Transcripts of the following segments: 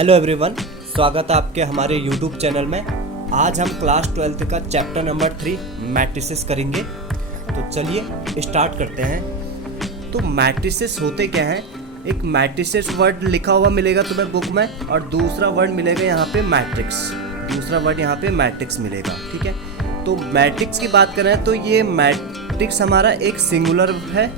Hello everyone, स्वागत है आपके हमारे यूट्यूब चैनल में। आज हम क्लास 12th का चैप्टर नंबर 3 मैट्रिसेस करेंगे। तो चलिए स्टार्ट करते हैं। तो मैट्रिसेस होते क्या हैं? एक मैट्रिसेस वर्ड लिखा हुआ मिलेगा तुम्हें बुक में, और दूसरा वर्ड मिलेगा यहाँ पे मैट्रिक्स। दूसरा वर्ड यहाँ पे मैट्रिक्स मिलेगा, ठीक है। तो मैट्रिक्स की बात करें तो ये मैट्रिक्स हमारा एक सिंगुलर है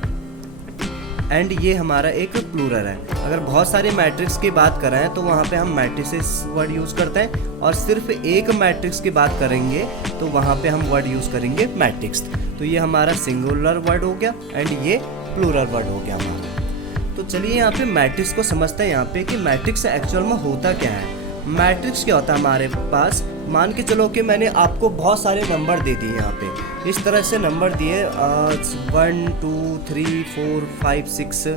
एंड ये हमारा एक प्लूरल है। अगर बहुत सारे मैट्रिक्स की बात करें तो वहाँ पे हम मैट्रिसेस वर्ड यूज़ करते हैं, और सिर्फ एक मैट्रिक्स की बात करेंगे तो वहाँ पे हम वर्ड यूज़ करेंगे मैट्रिक्स। तो ये हमारा सिंगुलर वर्ड हो गया एंड ये प्लूरल वर्ड हो गया हमारा। तो चलिए यहाँ पे मैट्रिक्स को समझते हैं यहाँ पे कि मैट्रिक्स एक्चुअल में होता क्या है। मैट्रिक्स क्या होता है हमारे पास? मान के चलो कि मैंने आपको बहुत सारे नंबर दे दिए, यहाँ पे इस तरह से नंबर दिए 1 2 3 4 5 6,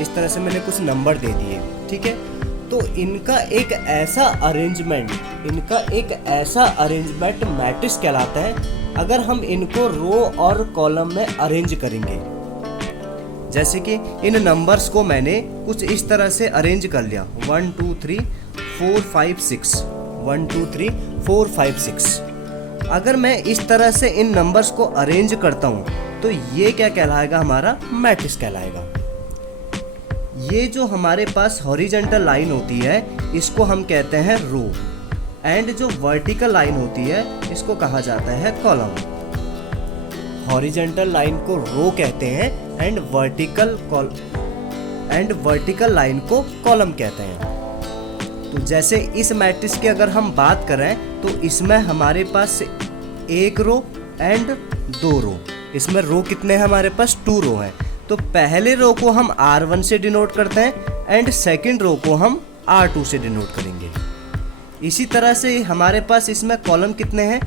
इस तरह से मैंने कुछ नंबर दे दिए, ठीक है। तो इनका एक ऐसा अरेंजमेंट मैट्रिक्स कहलाता है अगर हम इनको रो और कॉलम में अरेंज करेंगे। जैसे कि इन नंबर्स को मैंने कुछ इस तरह से अरेंज कर लिया 1 2 3 4 5 6, 1 2 3 4 5 6। अगर मैं इस तरह से इन नंबर्स को अरेंज करता हूँ तो ये क्या कहलाएगा? हमारा मैट्रिक्स कहलाएगा। ये जो हमारे पास हॉरिजॉन्टल लाइन होती है इसको हम कहते हैं रो, एंड जो वर्टिकल लाइन होती है इसको कहा जाता है कॉलम। हॉरिजॉन्टल लाइन को रो कहते हैं एंड वर्टिकल लाइन को कॉलम कहते हैं। तो जैसे इस मैट्रिक्स की अगर हम बात करें तो इसमें हमारे पास एक रो एंड 2 रो। इसमें रो कितने हैं? हमारे पास 2 रो हैं। तो पहले रो को हम R1 से डिनोट करते हैं एंड सेकंड रो को हम R2 से डिनोट करेंगे। इसी तरह से हमारे पास इसमें कॉलम कितने हैं?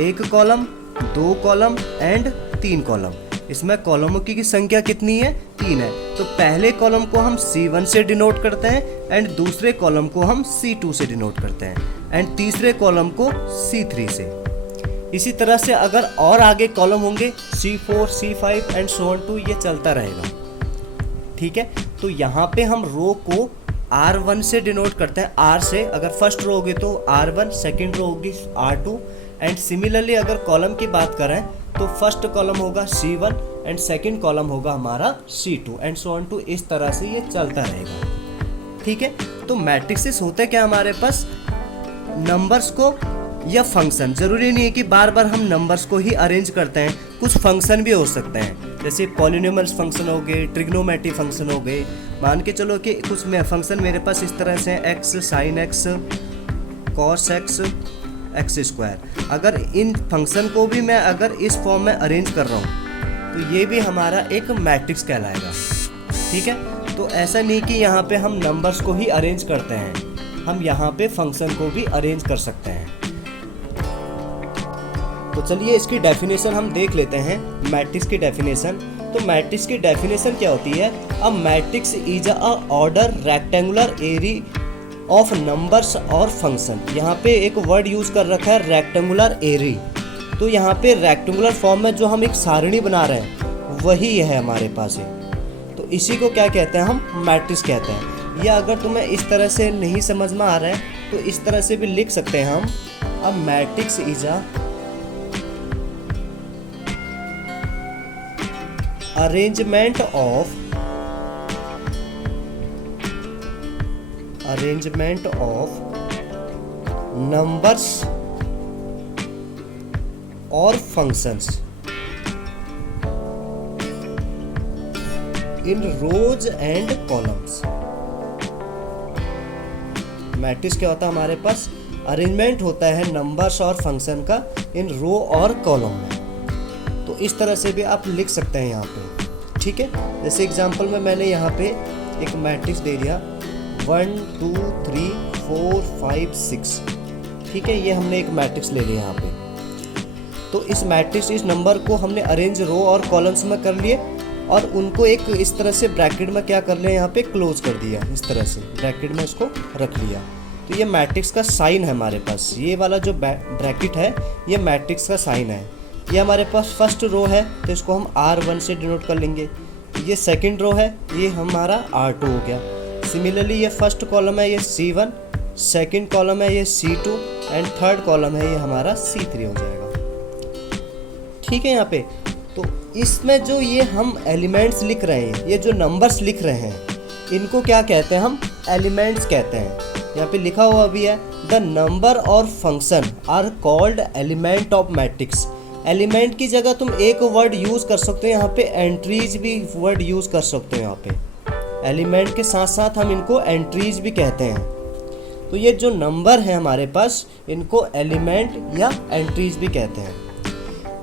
1 कॉलम, 2 कॉलम एंड 3 कॉलम। इसमें कॉलमों की संख्या कितनी है? 3 है। तो पहले कॉलम को हम C1 से डिनोट करते हैं एंड दूसरे कॉलम को हम C2 से डिनोट करते हैं एंड तीसरे कॉलम को C3 से। इसी तरह से अगर और आगे कॉलम होंगे C4, C5 and so on to, ये चलता रहेगा, ठीक है। तो यहाँ पे हम रो को R1 से डिनोट करते हैं, R से। अगर फर्स्ट रो होगी तो R1, सेकेंड रो होगी R2 एंड सिमिलरली अगर कॉलम की बात करें तो फर्स्ट कॉलम होगा C1 एंड सेकंड कॉलम होगा हमारा C2 and so on to, इस तरह से ये चलता रहेगा, ठीक है। तो मैट्रिक्सेस होते क्या हमारे पास? नंबर्स को या फंक्शन, जरूरी नहीं है कि बार बार हम नंबर्स को ही अरेंज करते हैं, कुछ फंक्शन भी हो सकते हैं। जैसे पॉलिनोमियल फंक्शन हो गए, ट्रिग्नोमेट्री फंक्शन हो गए। मान के चलो कि कुछ फंक्शन मेरे पास इस तरह से x sin x cos x x square. अगर इन फंक्शन को भी मैं अगर इस फॉर्म में अरेंज कर रहा हूँ तो ये भी हमारा एक मैट्रिक्स कहलाएगा, ठीक है। तो ऐसा नहीं कि यहाँ पे हम नंबर्स को ही अरेंज करते हैं, हम यहाँ पे फंक्शन को भी अरेंज कर सकते हैं। तो चलिए इसकी डेफिनेशन हम देख लेते हैं, मैट्रिक्स की डेफिनेशन। तो मैट्रिक्स की डेफिनेशन क्या होती है? A matrix is a order rectangular array of numbers और फंक्शन। यहाँ पे एक वर्ड यूज कर रखा है रेक्टेंगुलर एरे। तो यहाँ पे रेक्टेंगुलर फॉर्म में जो हम एक सारणी बना रहे हैं वही है हमारे पास है। तो इसी को क्या कहते हैं? हम मैट्रिक्स कहते हैं। या अगर तुम्हें इस तरह से नहीं समझ में आ रहा है तो इस तरह से भी लिख सकते हैं हम, a matrix is a arrangement of numbers or functions in rows and columns। Matrix क्या होता है हमारे पास? अरेंजमेंट होता है नंबर्स और फंक्शन का इन रो और कॉलम में। तो इस तरह से भी आप लिख सकते हैं यहाँ पे, ठीक है। जैसे एग्जांपल में मैंने यहाँ पे एक मैट्रिक्स दे दिया 1 2 3 4 5 6, ठीक है। ये हमने एक मैट्रिक्स ले लिया यहाँ पे। तो इस मैट्रिक्स, इस नंबर को हमने अरेंज रो और कॉलम्स में कर लिए और उनको एक इस तरह से ब्रैकेट में क्या कर लिया, यहाँ पे क्लोज कर दिया। इस तरह से ब्रैकेट में इसको रख लिया। तो ये मैट्रिक्स का साइन है हमारे पास। ये वाला जो ब्रैकेट है ये मैट्रिक्स का साइन है। ये हमारे पास फर्स्ट रो है तो इसको हम R1 से डिनोट कर लेंगे। ये सेकंड रो है, ये हमारा R2 हो गया। सिमिलरली ये फर्स्ट कॉलम है ये C1, सेकंड कॉलम है ये C2 एंड थर्ड कॉलम है ये हमारा C3 हो जाएगा। ठीक है, यहाँ पे तो इसमें जो ये हम एलिमेंट्स लिख रहे हैं, ये जो नंबर्स लिख रहे हैं, इनको क्या कहते हैं, हम एलिमेंट्स कहते हैं। यहाँ पे लिखा हुआ भी है द नंबर और function are called element of matrix. Element की जगह तुम एक वर्ड यूज़ कर सकते हो, यहाँ पे एंट्रीज भी वर्ड यूज़ कर सकते हो। यहाँ पे एलिमेंट के साथ साथ हम इनको एंट्रीज भी कहते हैं। तो ये जो नंबर है हमारे पास, इनको एलिमेंट या एंट्रीज भी कहते हैं।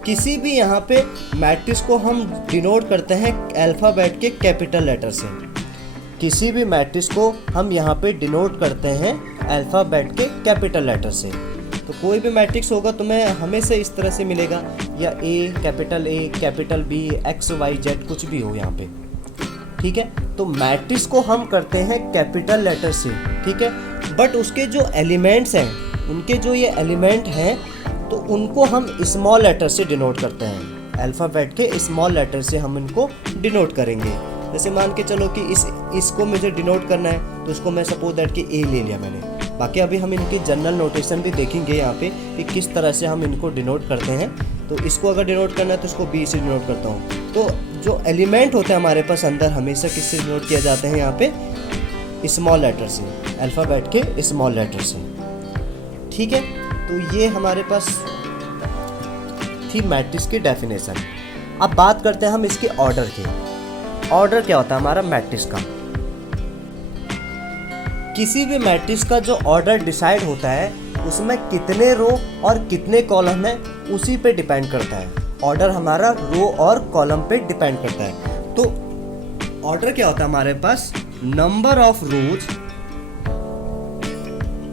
किसी भी यहाँ पे मैट्रिक्स को हम डिनोट करते हैं अल्फ़ाबेट के कैपिटल लेटर से। किसी भी मैट्रिक्स को हम यहाँ पे डिनोट करते हैं अल्फ़ाबेट के कैपिटल लेटर से। तो कोई भी मैट्रिक्स होगा तुम्हें हमेशा इस तरह से मिलेगा, या A capital B X Y Z कुछ भी हो यहाँ पे। ठीक है, तो मैट्रिक्स को हम करते हैं कैपिटल लेटर से। ठीक है, बट उसके जो एलिमेंट्स हैं, उनके जो ये एलिमेंट हैं, तो उनको हम स्मॉल लेटर से डिनोट करते हैं। अल्फ़ाबेट के स्मॉल लेटर से हम इनको डिनोट करेंगे। जैसे मान के चलो कि इसको मुझे डिनोट करना है, तो इसको मैं सपोज दैट कि ए ले लिया मैंने। बाकी अभी हम इनकी जनरल नोटेशन भी देखेंगे यहाँ पे कि किस तरह से हम इनको डिनोट करते हैं। तो इसको अगर डिनोट करना है तो इसको बी से डिनोट करता हूँ। तो जो एलिमेंट होते हैं हमारे पास अंदर, हमेशा किससे डिनोट किया जाते हैं, यहाँ पे स्मॉल लेटर से, अल्फ़ाबेट के स्मॉल लेटर से। ठीक है, तो ये हमारे पास थी मैट्रिक्स की डेफिनेशन। अब बात करते हैं हम इसके ऑर्डर की। ऑर्डर क्या होता है हमारा मैट्रिक्स का? किसी भी मैट्रिक्स का जो ऑर्डर डिसाइड होता है, उसमें कितने रो और कितने कॉलम है, उसी पे डिपेंड करता है। ऑर्डर हमारा रो और कॉलम पे डिपेंड करता है। तो ऑर्डर क्या होता है हमारे पास? Number of rows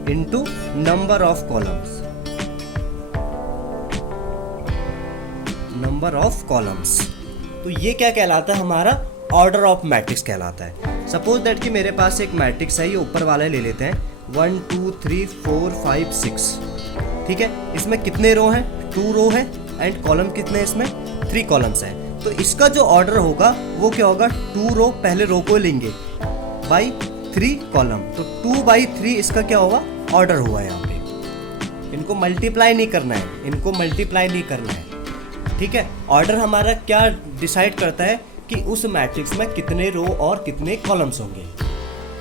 into number of columns, number of columns. तो ये क्या कहलाता है? हमारा ऑर्डर ऑफ मैट्रिक्स कहलाता है। सपोज दैट कि मेरे पास एक मैट्रिक्स है, ये ऊपर वाला ले लेते हैं, 1 2 3 4 5 6। ठीक है, इसमें कितने रो हैं? 2 रो है एंड कॉलम कितने हैं? इसमें 3 कॉलम्स हैं। तो इसका जो ऑर्डर होगा वो क्या होगा? 2 रो, पहले रो को लेंगे, बाई 3 कॉलम। तो 2 बाई 3 इसका क्या होगा? ऑर्डर हुआ यहाँ पे। इनको मल्टीप्लाई नहीं करना है, इनको मल्टीप्लाई नहीं करना है। ठीक है, ऑर्डर हमारा क्या डिसाइड करता है कि उस मैट्रिक्स में कितने रो और कितने कॉलम्स होंगे,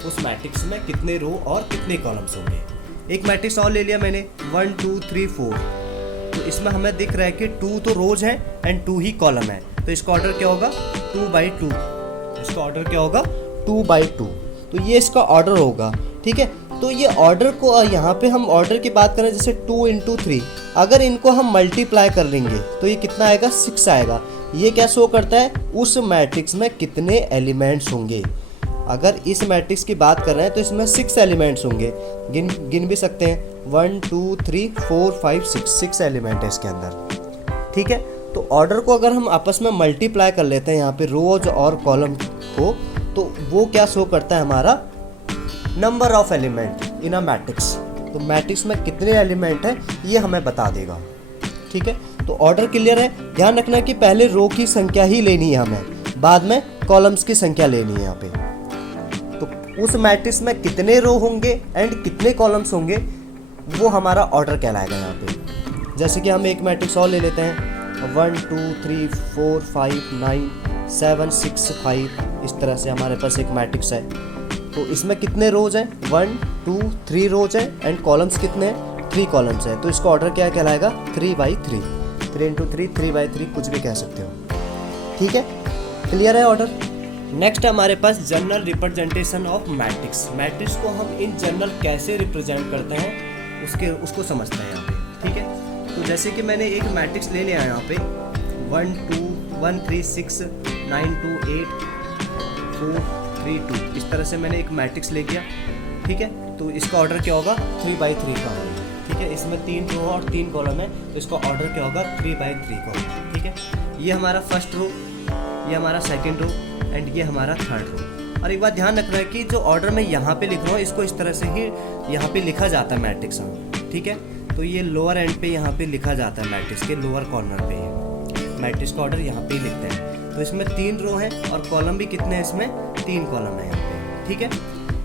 उस मैट्रिक्स में कितने रो और कितने कॉलम्स होंगे। एक मैट्रिक्स और ले लिया मैंने, 1 2 3 4। तो इसमें हमें दिख रहा है कि 2 तो रोज हैं एंड 2 ही कॉलम है। तो इसका ऑर्डर क्या होगा? 2 बाई 2। इसका ऑर्डर क्या होगा? 2 बाई 2। तो ये इसका ऑर्डर होगा। ठीक है, तो ये ऑर्डर को यहाँ पे हम ऑर्डर की बात करें, जैसे 2 इंटू 3, अगर इनको हम मल्टीप्लाई कर लेंगे तो ये कितना आएगा? 6 आएगा। ये क्या शो करता है? उस मैट्रिक्स में कितने एलिमेंट्स होंगे। अगर इस मैट्रिक्स की बात कर रहे हैं तो इसमें 6 एलिमेंट्स होंगे। गिन भी सकते हैं, 1 2 3 4 5 6 एलिमेंट है इसके अंदर। ठीक है, तो ऑर्डर को अगर हम आपस में मल्टीप्लाई कर लेते हैं यहाँ पे रोज और कॉलम को, तो वो क्या शो करता है? हमारा number of element in a matrix. तो मैट्रिक्स में कितने एलिमेंट हैं ये हमें बता देगा। ठीक है, तो ऑर्डर क्लियर है। ध्यान रखना कि पहले रो की संख्या ही लेनी है हमें, बाद में कॉलम्स की संख्या लेनी है यहाँ पे। तो उस मैट्रिक्स में कितने रो होंगे एंड कितने कॉलम्स होंगे, वो हमारा ऑर्डर कहलाएगा यहाँ पे। जैसे कि हम एक मैट्रिक्स और ले लेते हैं, 1 2 3 4 5 9 7 6 5। इस तरह से हमारे पास एक मैट्रिक्स है। तो इसमें कितने रोज हैं? 1 2 3 रोज हैं एंड कॉलम्स कितने हैं? 3 कॉलम्स हैं। तो इसका ऑर्डर क्या कहलाएगा? 3 बाई 3। 3 इंटू 3 3 बाई 3 कुछ भी कह सकते हो। ठीक है, क्लियर है ऑर्डर। नेक्स्ट हमारे पास general representation of matrix. Matrix को हम इन जनरल कैसे रिप्रेजेंट करते हैं उसको समझते हैं यहाँ पे। ठीक है, तो जैसे कि मैंने एक मैट्रिक्स ले लिया यहाँ पे, 1 2 1 3 6 9 2 8 4 3 2। इस तरह से मैंने एक मैट्रिक्स ले लिया। ठीक है, तो इसका ऑर्डर क्या होगा? 3 बाई 3 का होगा। ठीक है, इसमें 3 रो और 3 कॉलम है, तो इसका ऑर्डर क्या होगा? 3 बाई 3 का होगा। ठीक है, ये हमारा फर्स्ट रो, ये हमारा सेकंड रो एंड ये हमारा थर्ड रो। और एक बात ध्यान रखना है कि जो ऑर्डर मैं यहाँ पे लिख रहा हूँ, इसको इस तरह से ही यहाँ पे लिखा जाता है मैट्रिक्स में। ठीक है, तो ये लोअर एंड पे यहाँ पे लिखा जाता है, मैट्रिक्स के लोअर कॉर्नर पे ये मैट्रिक्स का ऑर्डर यहाँ पे ही लिखते हैं। तो इसमें 3 रो हैं और कॉलम भी कितने हैं? इसमें 3 कॉलम है यहाँ पे। ठीक है,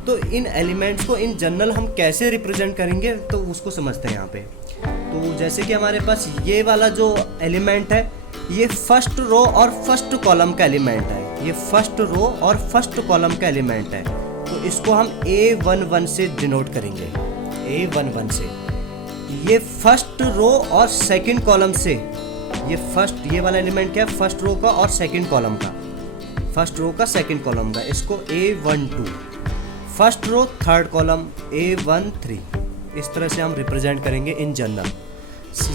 तो इन एलिमेंट्स को इन जनरल हम कैसे रिप्रेजेंट करेंगे तो उसको समझते हैं यहाँ पे। तो जैसे कि हमारे पास ये वाला जो एलिमेंट है ये फर्स्ट रो और फर्स्ट कॉलम का एलिमेंट है, ये फर्स्ट रो और फर्स्ट कॉलम का एलिमेंट है। तो इसको हम A11 से डिनोट करेंगे, A11 से। ये फर्स्ट रो और सेकंड कॉलम से, ये वाला एलिमेंट क्या है, फर्स्ट रो का और सेकंड कॉलम का, फर्स्ट रो का सेकंड कॉलम का, इसको A12। First row third column A13। इस तरह से हम रिप्रेजेंट करेंगे इन जनरल।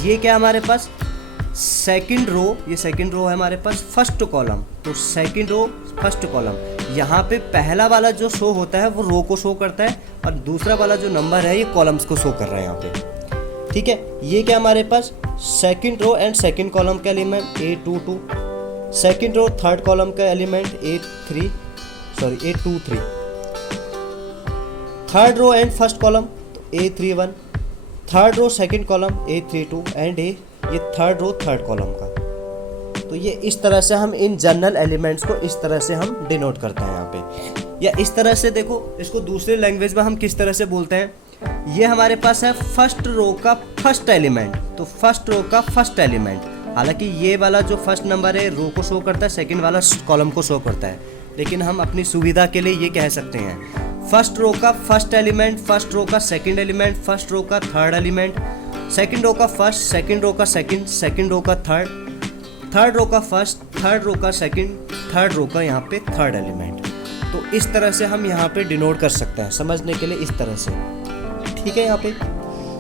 ये क्या हमारे पास सेकंड रो, ये सेकंड रो है हमारे पास फर्स्ट कॉलम, तो सेकंड रो फर्स्ट कॉलम। यहाँ पे पहला वाला जो शो होता है वो रो को शो करता है और दूसरा वाला जो नंबर है ये कॉलम्स को शो कर रहा है यहाँ पे, ठीक है। ये क्या हमारे पास second row and second column का element A22, second row third column का element A23, third row and first column A31, third row second column A32 and ये थर्ड रो थर्ड कॉलम का। तो ये इस तरह से हम इन जनरल एलिमेंट्स को इस तरह से हम डिनोट करते हैं यहाँ पे। या इस तरह से देखो, इसको दूसरे लैंग्वेज में हम किस तरह से बोलते हैं, ये हमारे पास है फर्स्ट रो का फर्स्ट एलिमेंट, तो फर्स्ट रो का फर्स्ट एलिमेंट। हालांकि ये वाला जो फर्स्ट नंबर है रो को शो करता है, सेकंड वाला कॉलम को शो करता है, लेकिन हम अपनी सुविधा के लिए ये कह सकते हैं फर्स्ट रो का फर्स्ट एलिमेंट, फर्स्ट रो का सेकंड एलिमेंट, फर्स्ट रो का थर्ड एलिमेंट, सेकंड रो का फर्स्ट, सेकंड रो का सेकंड, सेकंड रो का थर्ड, थर्ड रो का फर्स्ट, थर्ड रो का सेकंड, थर्ड रो का यहाँ पे थर्ड एलिमेंट। तो इस तरह से हम यहाँ पे डिनोट कर सकते हैं समझने के लिए, इस तरह से, ठीक है। यहाँ पे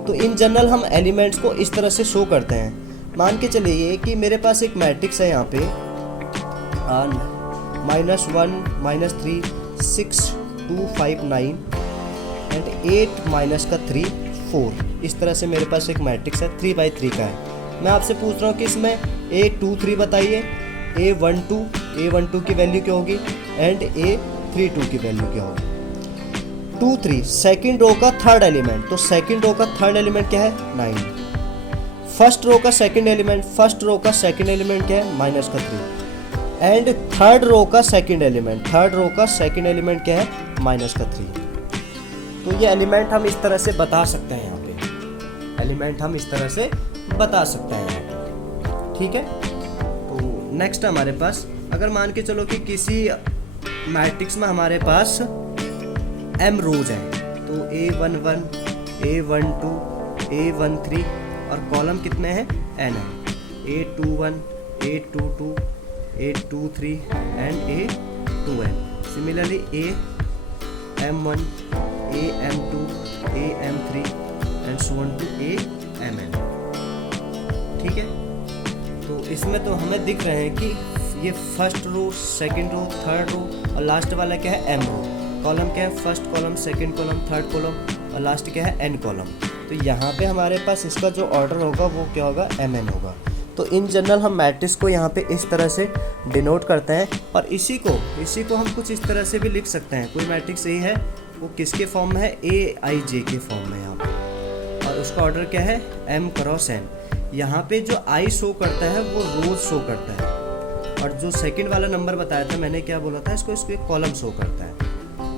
तो इन जनरल हम एलिमेंट्स को इस तरह से शो करते हैं। मान के चलिए कि मेरे पास एक मैट्रिक्स है यहाँ पे -1 -3 6 2 5 9 एंड 8 -3 4। इस तरह से मेरे पास एक मैट्रिक्स है 3x3 का है। मैं आपसे पूछ रहा हूँ कि इसमें A23 बताइए, A12 की वैल्यू क्या होगी एंड A32 की वैल्यू क्या होगी। 2 3 सेकंड रो का थर्ड एलिमेंट, तो सेकंड रो का थर्ड एलिमेंट क्या है 9। फर्स्ट रो का सेकंड एलिमेंट, फर्स्ट रो का सेकंड एलिमेंट क्या है -3 एंड थर्ड रो का सेकंड एलिमेंट, थर्ड रो का सेकंड एलिमेंट क्या है -3। तो ये एलिमेंट हम इस तरह से बता सकते हैं यहाँ पे, एलिमेंट हम इस तरह से बता सकते हैं यहाँ पे, ठीक है। तो नेक्स्ट हमारे पास अगर मान के चलो कि किसी मैट्रिक्स में हमारे पास m रोज हैं, तो A11 A12 A13 और कॉलम कितने हैं n है, A21 A22 A23 and A2n। Similarly AM1 AM2 AM3 and so on to AMN, ठीक है। तो इसमें तो हमें दिख रहे हैं कि ये first row, second row, third row और लास्ट वाला क्या है m रो। कॉलम क्या है first column, second column, third column और लास्ट क्या है n कॉलम। तो यहाँ पे हमारे पास इसका जो ऑर्डर होगा वो क्या होगा mn होगा। तो इन जनरल हम मैट्रिक्स को यहाँ पे इस तरह से डिनोट करते हैं और इसी को हम कुछ इस तरह से भी लिख सकते हैं। कोई मैट्रिक्स यही है वो किसके फॉर्म में है AIJ के फॉर्म में यहाँ पे, और उसका ऑर्डर क्या है m क्रॉस n। यहाँ पे जो I शो करता है वो रोज शो करता है और जो सेकंड वाला नंबर बताया था मैंने क्या बोला था, इसको एक कॉलम शो करता है।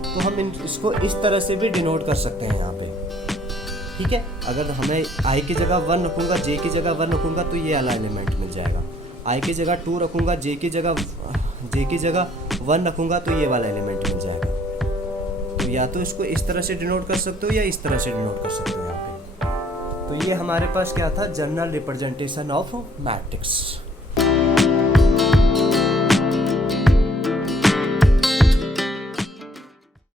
तो हम इसको इस तरह से भी डिनोट कर सकते हैं यहाँ पे, ठीक है। अगर हमें I की जगह 1 रखूँगा, J की जगह 1 रखूँगा तो ये वाला एलिमेंट मिल जाएगा। I की जगह 2 रखूँगा, J की जगह 1 रखूँगा तो ये वाला एलिमेंट मिल जाएगा। तो या तो इसको इस तरह से डिनोट कर सकते हो या इस तरह से डिनोट कर सकते हो यहाँ पे। तो ये हमारे पास क्या था, जनरल रिप्रेजेंटेशन ऑफ मैट्रिक्स।